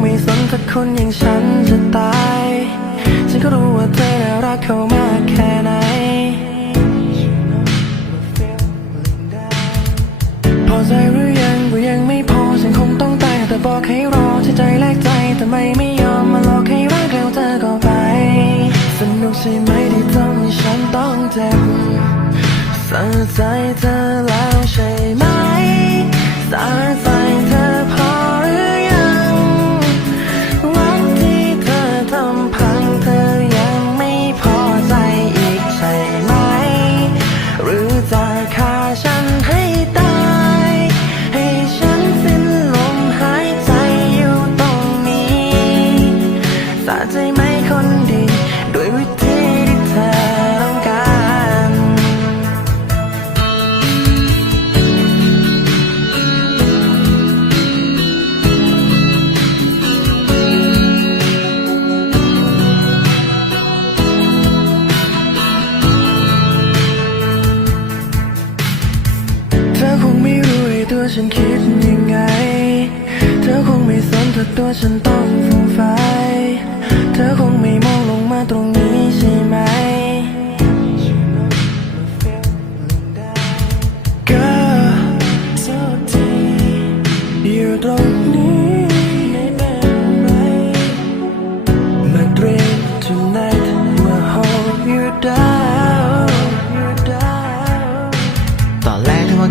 ไม่สนถ้าคนอย่างฉันจะตาย ฉันก็รู้ว่าเธอน่ารักเขามากแค่ไหน พอใจหรือยังก็ยังไม่พอ ฉันคงต้องตายแต่บอกให้รอที่ใจแลกใจแต่ไม่ไม่ยอมมาหลอกให้รักแล้วเธอก็ไป สนุกใช่ไหมที่ทำให้ฉันต้องเจ็บสะใจเธอแล้ว ฉันคิดยังไง เธอคงไม่สนถ้าตัวฉันต้องฟูมไฟเธอคงไม่มองลงมาตรงนี้ใช่ไหมก็โทษทีอยู่ตรง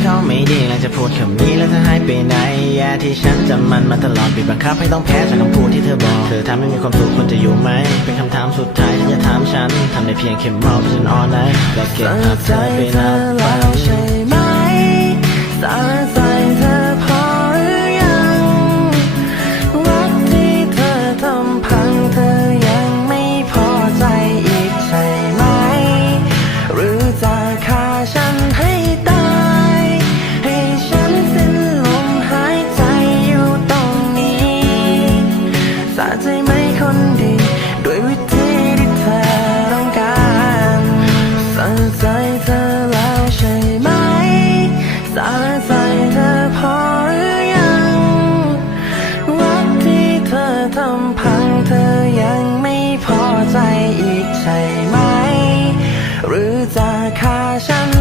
เขาไม่ดีแล้วจะพูดคำนี้แล้วจะหายไปไหนแย่ที่ฉันจำมันมาตลอดบีบบังคับให้ต้องแพ้จากคำพูดที่เธอบอก เธอทำให้มีความสุขคนจะอยู่ไหม เป็นคำถามสุดท้ายที่จะถามฉันทำได้เพียงแค่เมาไปจนออนไนและเก็บภาพเธอไปนับวัแล้วนใช่ไหมำพังเธอยังไม่พอใจอีกใช่ไหม หรือจะฆ่าฉัน